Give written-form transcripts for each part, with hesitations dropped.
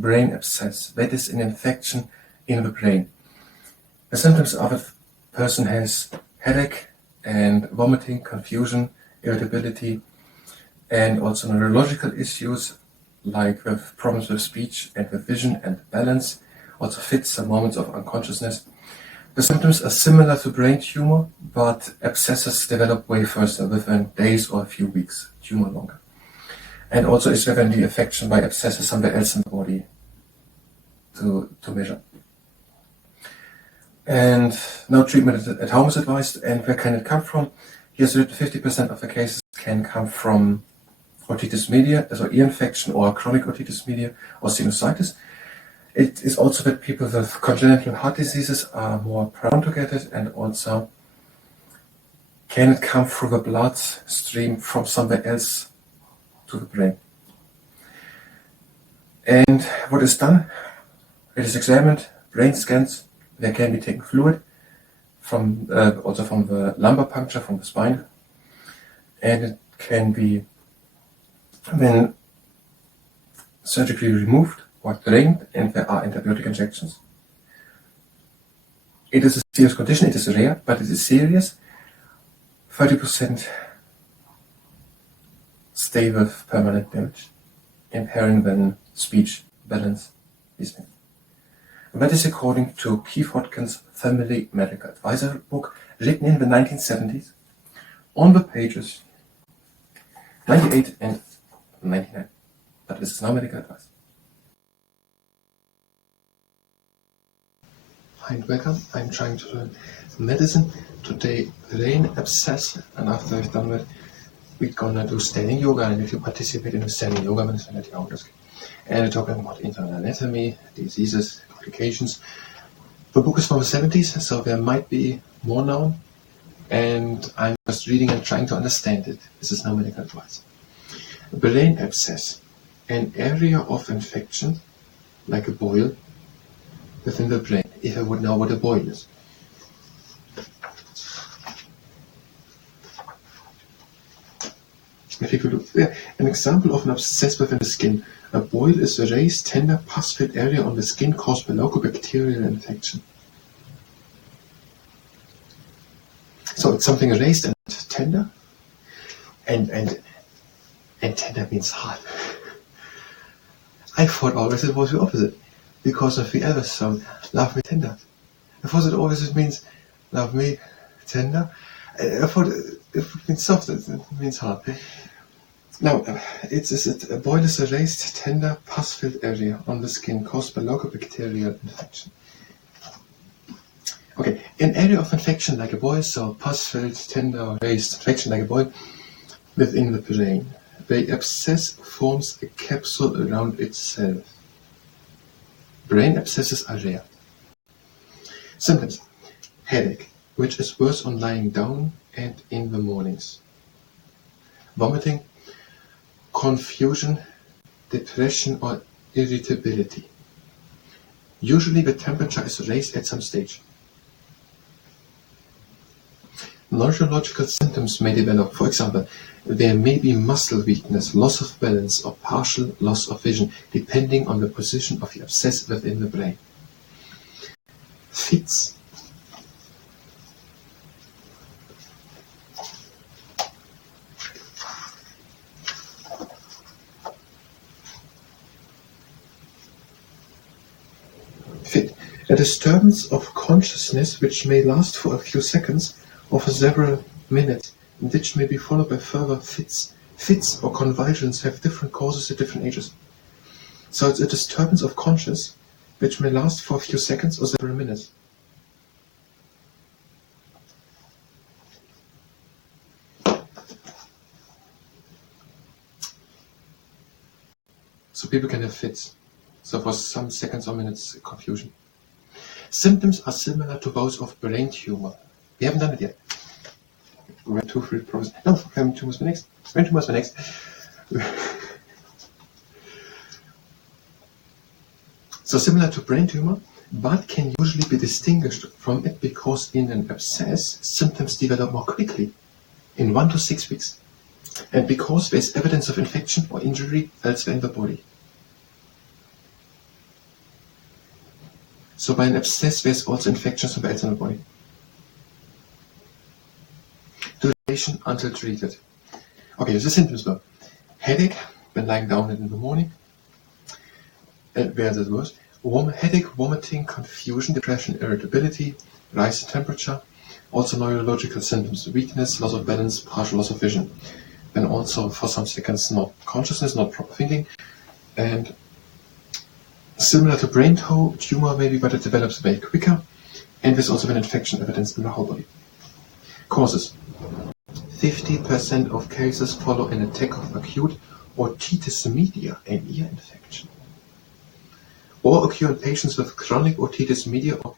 brain abscess, that is an infection in the brain. The symptoms of a person has headache and vomiting, confusion, irritability, and also neurological issues like with problems with speech and with vision and balance, also fits and moments of unconsciousness. The symptoms are similar to brain tumor, but abscesses develop way faster, within days or a few weeks, tumor longer. And also is within the affection by abscesses somewhere else in the body to measure. And no treatment at home is advised. And where can it come from? Here's written 50% of the cases can come from otitis media, so ear infection or chronic otitis media or sinusitis. It is also that people with congenital heart diseases are more prone to get it, and also can it come through the blood stream from somewhere else to the brain. And what is done? It is examined, brain scans, there can be taken fluid from also from the lumbar puncture, from the spine, and it can be then surgically removed or drained, and there are antibiotic injections. It is a serious condition, it is rare, but it is serious. 30% stay with permanent damage, impairing then speech, balance, these things. And that is according to Keith Watkins' Family Medical Advisor book, written in the 1970s, on the pages 98 and 99. But this is now medical advice. Hi and welcome. I'm trying to learn medicine. Today, brain abscess, and after I've done that, we're gonna do standing yoga. And if you participate in the standing yoga, then it's gonna be out. And we're talking about internal anatomy, diseases, complications. The book is from the 70s, so there might be more known. And I'm just reading and trying to understand it. This is now medical advice. Brain abscess, an area of infection, like a boil, within the brain, if I would know what a boil is. If you could look there, an example of an abscess within the skin. A boil is a raised, tender, pus-filled area on the skin caused by local bacterial infection. So it's something raised and tender, and tender means hard. I thought always it was the opposite, because of the other song, Love Me Tender. I thought it always means love me tender. I thought it means soft, it means hard. Now, a boil is a raised, tender, pus-filled area on the skin caused by local bacterial infection. Okay, an area of infection like a boil, so pus-filled, tender, raised infection like a boil within the brain. The abscess forms a capsule around itself. Brain abscesses are rare. Symptoms: headache, which is worse on lying down and in the mornings. Vomiting, confusion, depression or irritability. Usually the temperature is raised at some stage. Neurological symptoms may develop. For example, there may be muscle weakness, loss of balance, or partial loss of vision, depending on the position of the abscess within the brain. Fits. Fit. A disturbance of consciousness which may last for a few seconds or for several minutes, and which may be followed by further fits. Fits or convulsions have different causes at different ages. So it's a disturbance of consciousness which may last for a few seconds or several minutes. So people can have fits. So for some seconds or minutes, confusion. Symptoms are similar to those of brain tumor. We haven't done it yet. Brain tumor process. No, brain tumor is next. Brain tumor is next. So similar to brain tumor, but can usually be distinguished from it because in an abscess, symptoms develop more quickly, in 1 to 6 weeks, and because there is evidence of infection or injury elsewhere in the body. So by an abscess, there's also infection somewhere else in the body. Duration until treated. Okay, the symptoms were headache when lying down in the morning, where that was, headache, vomiting, confusion, depression, irritability, rise in temperature, also neurological symptoms, weakness, loss of balance, partial loss of vision, then also for some seconds not consciousness, not proper thinking, and similar to brain tumor maybe, but it develops very quicker, and there's also an infection evidence in the whole body. Causes. 50% of cases follow an attack of acute otitis media, an ear infection, or occur in patients with chronic otitis media or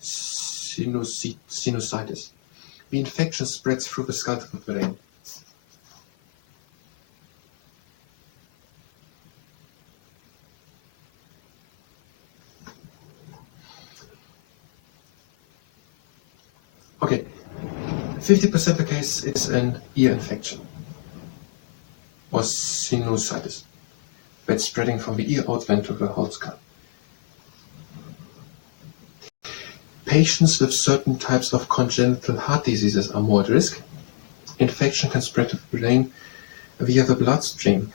sinusitis. The infection spreads through the skull to the brain. Okay, 50% of the case is an ear infection or sinusitis that's spreading from the ear out then to the whole skull. Patients with certain types of congenital heart diseases are more at risk. Infection can spread to the brain via the bloodstream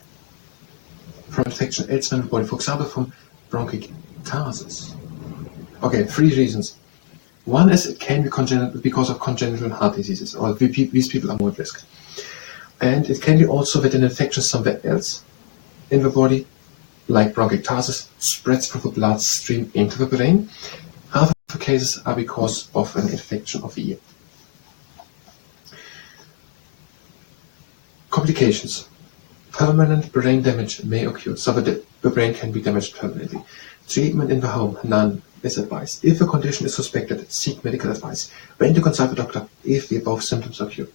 from infection elsewhere in the body, for example from bronchiectasis. Okay, 3 reasons. One is it can be congenital because of congenital heart diseases, or these people are more at risk. And it can be also that an infection somewhere else in the body, like bronchiectasis, spreads through the bloodstream into the brain. Half of the cases are because of an infection of the ear. Complications. Permanent brain damage may occur, so that the brain can be damaged permanently. Treatment in the home, none is advised. If a condition is suspected, seek medical advice. When to consult a doctor if the above symptoms occur.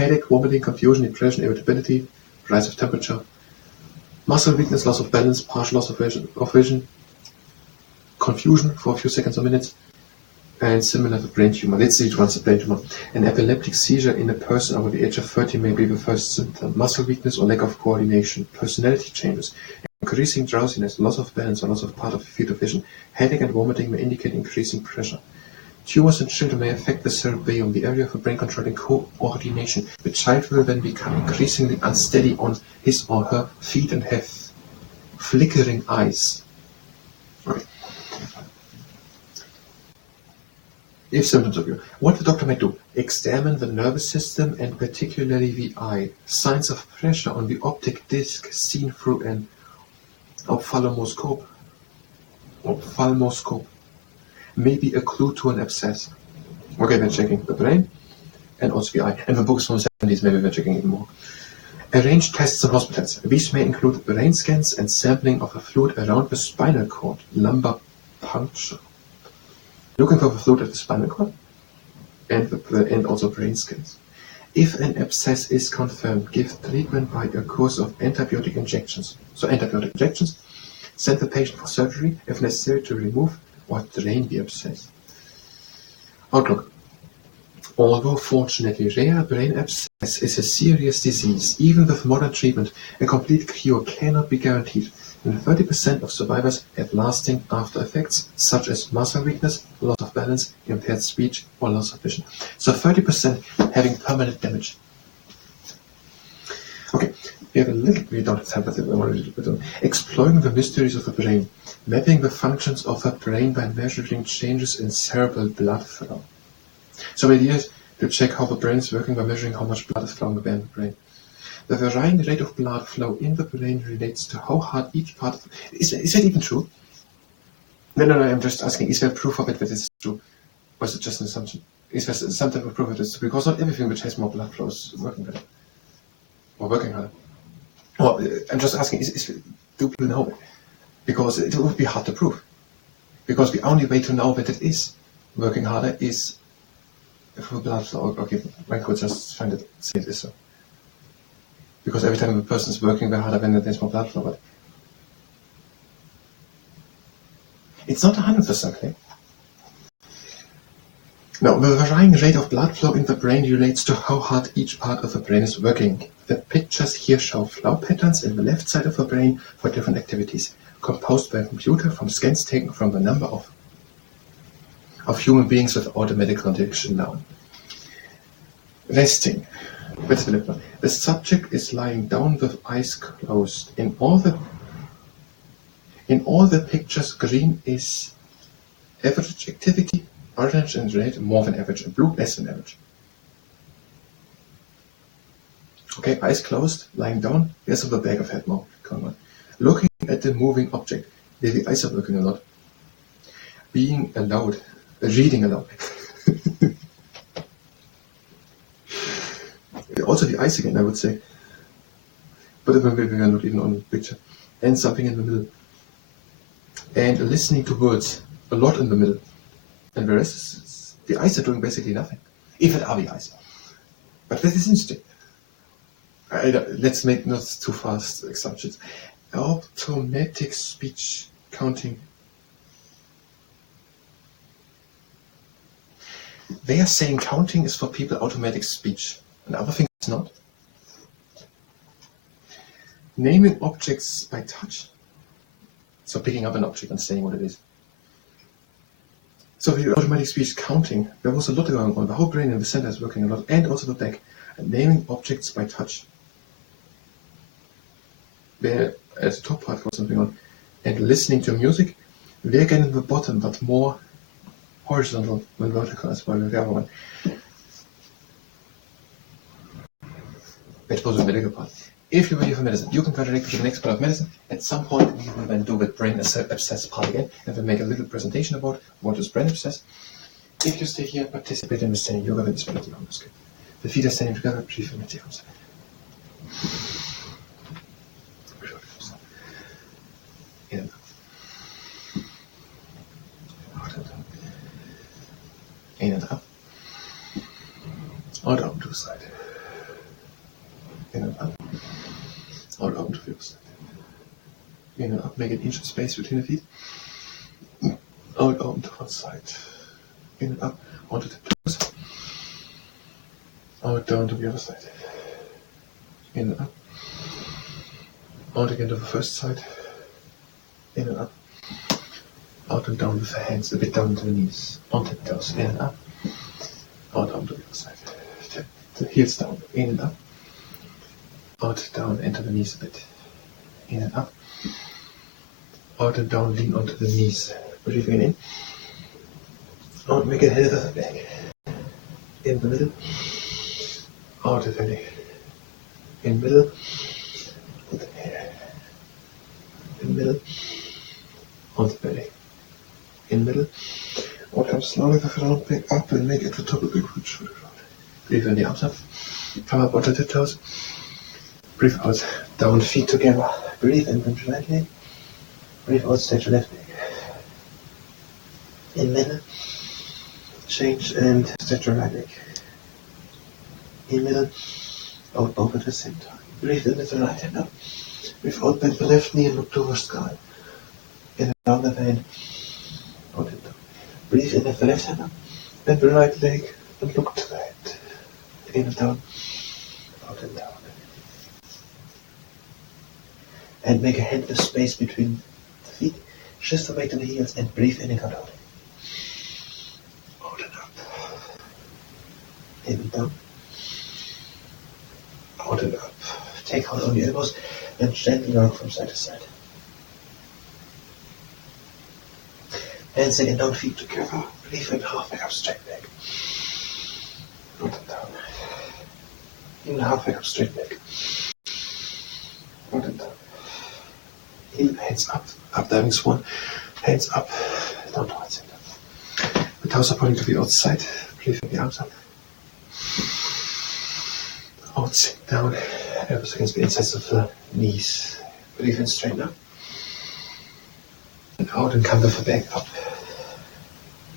Headache, vomiting, confusion, depression, irritability, rise of temperature, muscle weakness, loss of balance, partial loss of vision, confusion for a few seconds or minutes, and similar to brain tumor. Let's see it once, a brain tumor. An epileptic seizure in a person over the age of 30 may be the first symptom. Muscle weakness or lack of coordination, personality changes, increasing drowsiness, loss of balance or loss of part of the field of vision. Headache and vomiting may indicate increasing pressure. Tumors in children may affect the cerebellum, the area of the brain controlling coordination. The child will then become increasingly unsteady on his or her feet and have flickering eyes. Right. If symptoms occur, what the doctor may do: examine the nervous system and particularly the eye. Signs of pressure on the optic disc seen through an ophthalmoscope may be a clue to an abscess. Okay, they're checking the brain and also the eye. And the books from the 70s, maybe they're checking even more. Arrange tests in hospitals. These may include brain scans and sampling of a fluid around the spinal cord, lumbar puncture. Looking for the fluid at the spinal cord and also brain scans. If an abscess is confirmed, give treatment by a course of antibiotic injections. So antibiotic injections, send the patient for surgery if necessary to remove or drain the abscess. Outlook. Although fortunately rare, brain abscess is a serious disease. Even with modern treatment, a complete cure cannot be guaranteed, and 30% of survivors have lasting after effects such as muscle weakness, loss of balance, impaired speech, or loss of vision. So 30% having permanent damage. Okay, we don't have time, but I want a little bit on exploring the mysteries of the brain, mapping the functions of the brain by measuring changes in cerebral blood flow. So the idea is to check how the brain is working by measuring how much blood is flowing in the brain. The varying rate of blood flow in the brain relates to how hard each part of is that even true? No, I'm just asking, is there proof of it that it's true? Or is it just an assumption? Is there some type of proof that it's true? Because not everything which has more blood flow is working better. Or working harder. Well, I'm just asking, do people know it? Because it would be hard to prove. Because the only way to know that it is working harder is through blood flow. Okay, one could just find it, say it is so. Because every time a person is working very harder, then there's more blood flow. But it's not 100% clear. Now, the varying rate of blood flow in the brain relates to how hard each part of the brain is working. The pictures here show flow patterns in the left side of the brain for different activities, composed by a computer from scans taken from a number of of human beings with automatic condition down. Resting. The subject is lying down with eyes closed. In all the pictures, green is average activity, orange and red more than average, and blue less than average. Okay, eyes closed, lying down, yes, of the back of head more going on. Looking at the moving object, the eyes are working a lot. Being allowed, reading aloud. Also the eyes again, I would say. But maybe we are not even on the picture. And something in the middle. And listening to words, a lot in the middle. And the rest, the eyes are doing basically nothing. If it are the eyes. But that is interesting. Let's make not too fast assumptions. Automatic speech counting. They are saying counting is for people automatic speech, and other things not. Naming objects by touch. So picking up an object and saying what it is. So the automatic speech counting, there was a lot going on. The whole brain in the center is working a lot, and also the back. And naming objects by touch. There, as the top part got something on. And listening to music, they're again in the bottom, but more horizontal than vertical as well as the other one. That was the medical part. If you were here for medicine, you can contradict to the next part of medicine. At some point, we will then do the brain abscess part again, and then make a little presentation about what is brain abscess. If you stay here, participate in the standing yoga, then it's pretty good. The feet are standing together, breathe in the arms. In and out. Out and up. In and up. Out arm to the side. In and up. Out arm to the other side. In and up, make an inch of space between the feet. Out arm to one side. In and up, onto the toes. Out down to the other side. In and up. Out again to the first side. In and up. Out and down with the hands, a bit down to the knees. Onto the toes. In and up. Out down to the other side. The heels down. In and up. Out, down, into the knees a bit. In and up. Out and down, lean onto the knees. Breathing in. Out, make it head of the back. In the middle. Out the belly. In middle. Out the hair. In middle. On the belly. In middle. Out, come slowly the front, back up and make it the top of the glute shoulder round. Breathe in the arms up. Come up onto the toes. Breathe out, down, feet together. Breathe in, bend your right leg. Breathe out, stretch your left leg. In middle. Change and stretch your right leg. In middle. Out both at the same time. Breathe in with the right hand up. Breathe out, bend the left knee and look towards sky. In and down the vein. Out and down. Breathe in with the left hand up. Bend the right leg and look to the head. In and down. Out and down. And make a handless space between the feet. Shift the weight in the heels and breathe in and come out. Out and up. In and down. Out and up. Take hold on the elbows and gently rock from side to side. Hands again down, feet together. Breathe in, half back up, straight back. Out and down. In, half back up, straight back. Out and down. In, hands up, up diving swan, hands up, down towards center. The toes are pointing to the outside, breathe in the arms up. Out, sit down, elbows against the insides of the knees. Breathe in, straighten up. And out and come with the back up.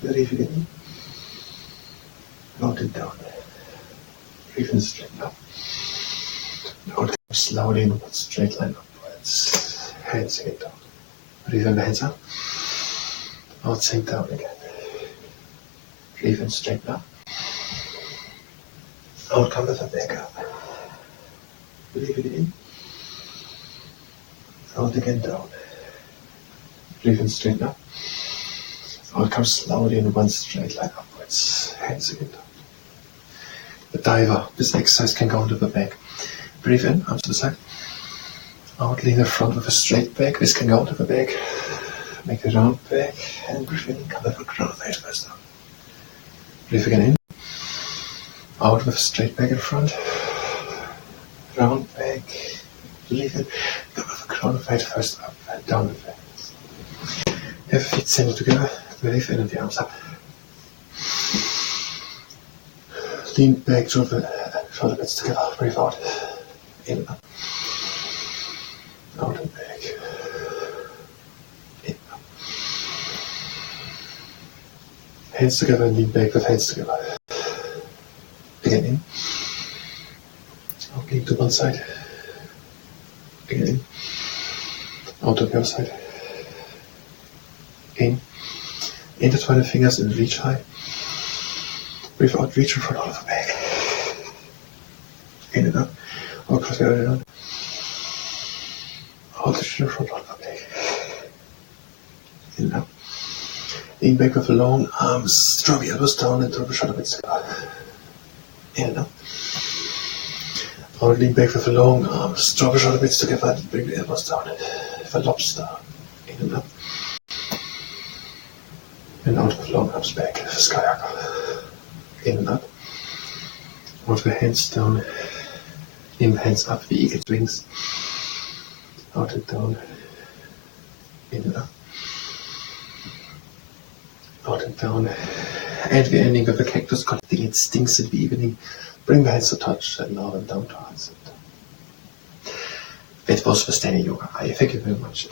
Breathe in. Out and down. Breathe in, straighten up. Out, slowly in a straight line upwards. Hands again down. Breathe in the hands up. Out, sink down again. Breathe in, straighten up. Out, come with the back up. Breathe it in. Out again down. Breathe in, straighten up. Now it comes slowly in one straight line upwards. Hands again. The diver. This exercise can go into the back. Breathe in, arms to the side. Out, lean the front with a straight back. This can go into the back. Make a round back. And breathe in, come up with crown of face first down. Breathe again in. Out with a straight back in front. Round back. Breathe in, come up with a crown of face first up and down the back. Have feet centered together. Breathe in and the arms up. Lean back, shoulder blades together. Breathe out. In and up. Out and back. In and up. Hands together and lean back with hands together. Again in. Out, lean to one side. Again in. Out to the other side. In. Intertwine the fingers and reach high. Breathe out, reach in front of the back. In and up. Out across the other hand. Out reach in front of the back. In and up. Lean back with the long arms. Draw the elbows down and draw the shoulder blades together. In and up. Out, lean back with the long arms. Draw the shoulder blades together and bring the elbows down. The lobster. In and up. And out with long arms back. Skyhugger. In and up. Out the hands down. In hands up, the eagle wings. Out and down. In and up. Out and down. And we're ending with the cactus, collecting its stings in the evening. Bring the hands to touch and lower them down to heart center. That was for standing yoga. I thank you very much.